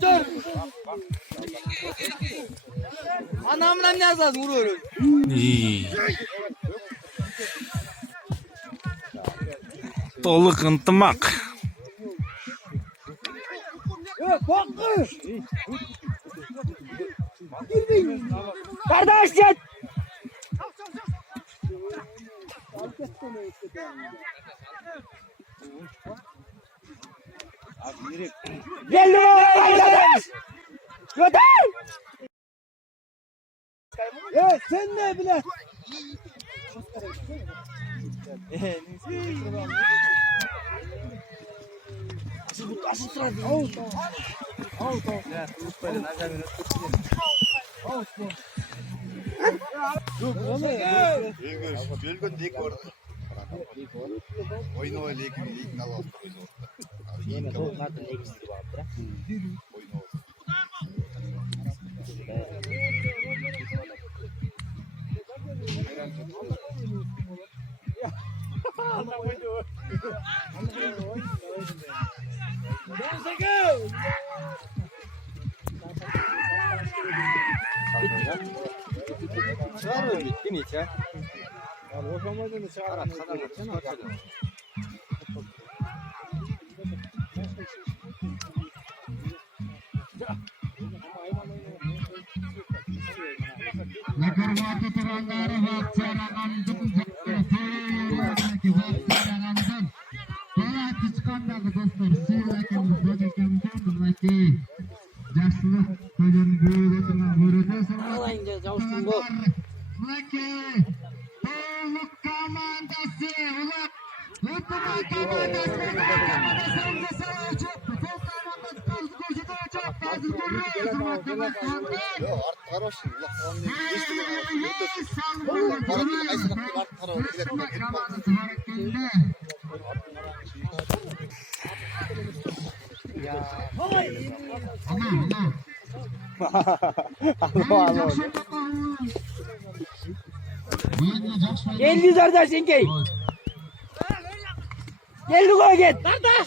Dur. Anamla ne yazar vuruyor? İyi. Толук ынтымак. Kardeş git. Gel lan. Götür. Sen ne bile? Asıl sırada. Belgön dik var. Oyunu var lekin nalal. Yeme olmadın eksik var. Oyunu. Çağır bitti mi ya? Alayınca cavuştun bu. Толук командасы улап Ынтымак командасы Geldi kardeşin ki. Geldi koy git. Kardeş.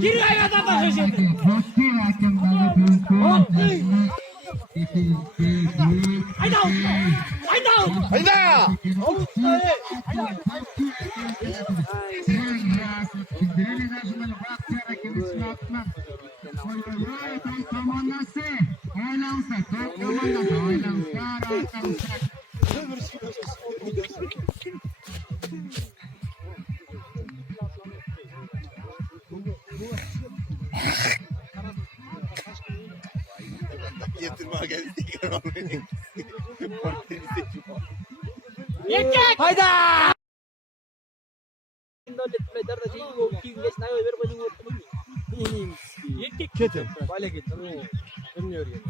Gir ayağına bak şimdi. Hayda! Hayda! Hayda! Hayda! Ketin. Bale git. Bilmiyor yani.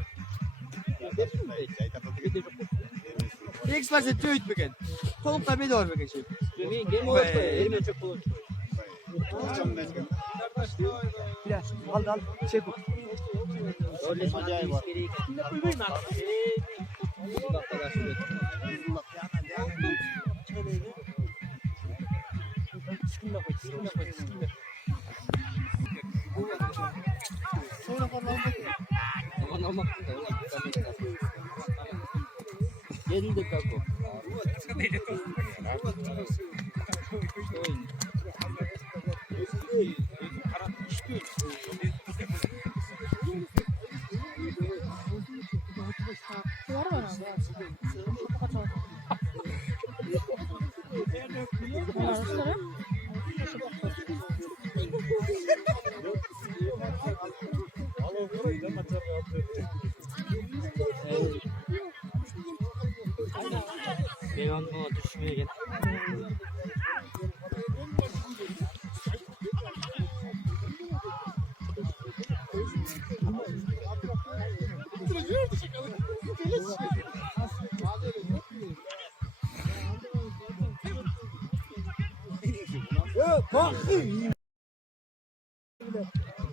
Eksperse tüyt bugün. Kolumda bir doğru bugün şey. Ben game over koy. Elime çok olur. Biraz al çek bu. Öyle acayip var. Geldi kako. Ben onu düşmeye gel.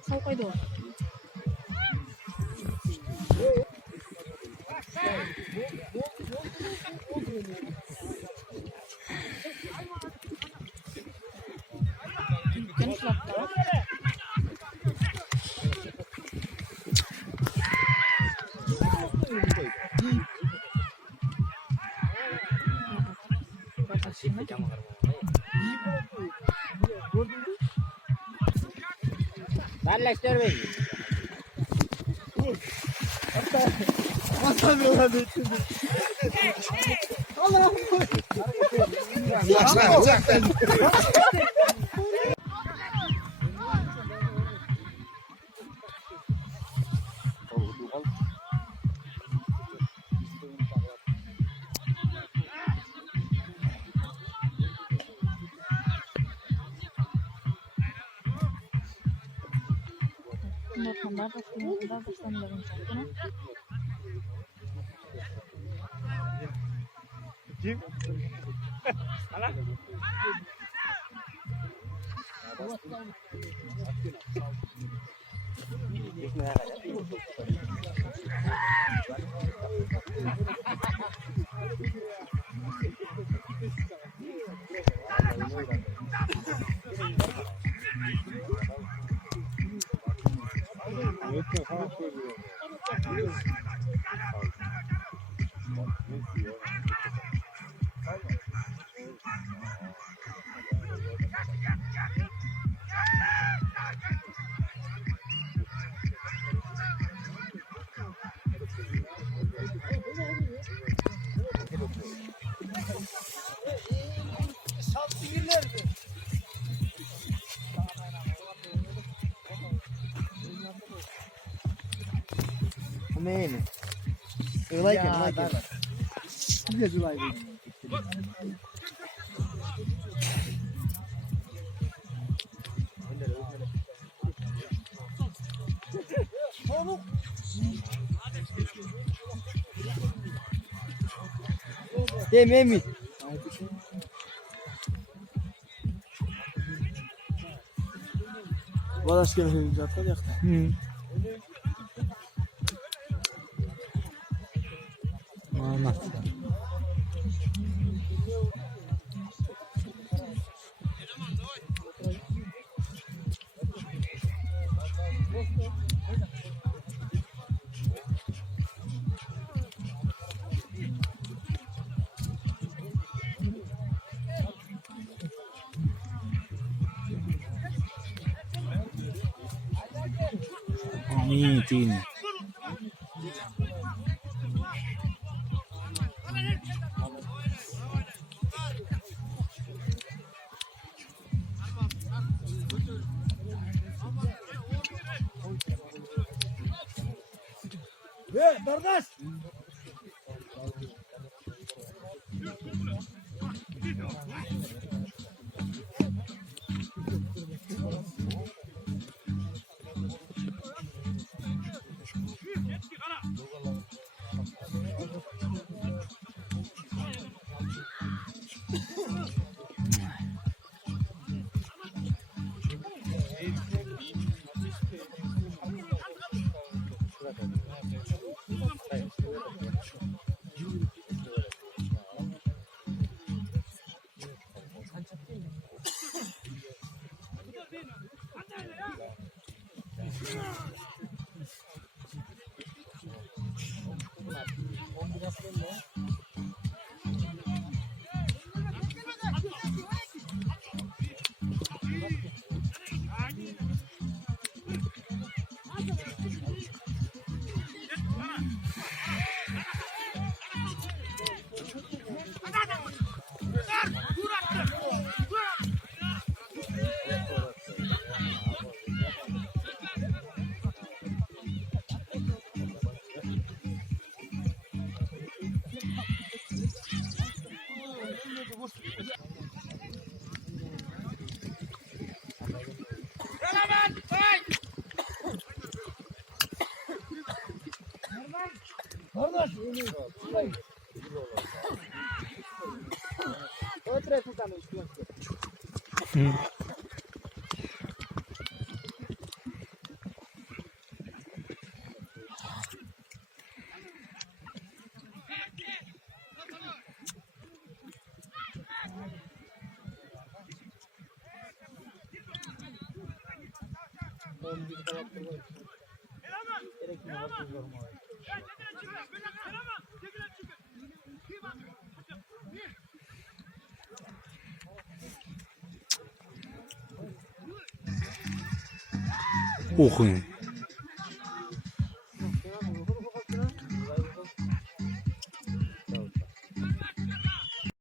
Sao quay được? Menene. Eu like it. Güzel bir like. Толук. Memi. Valaş gelin zaten yakta. Manat. İyi değil. Kardeş. Ух,